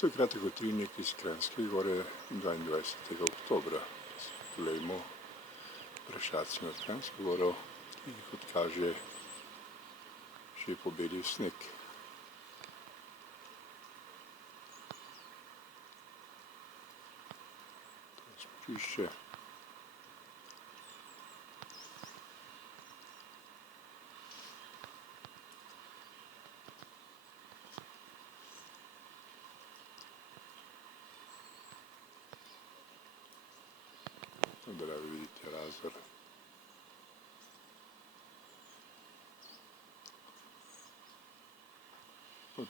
To je kratek utrinek iz Kranjske Gore 22. oktobra. Poglejmo prašaci nad Kranjsko Goro, ki jih odkaže že pobelil sneg. To je smučišče. Odravi vidite Razor.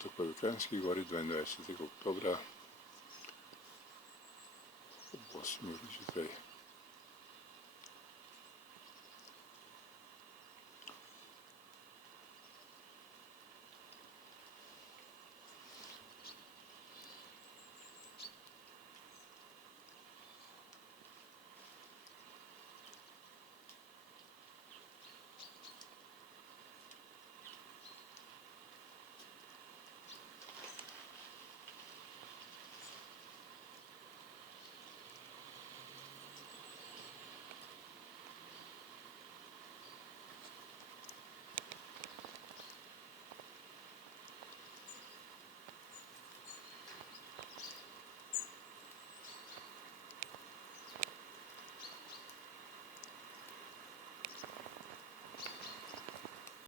Tako je v Kranjski Gori 22. oktobra ob 8 uri zjutraj.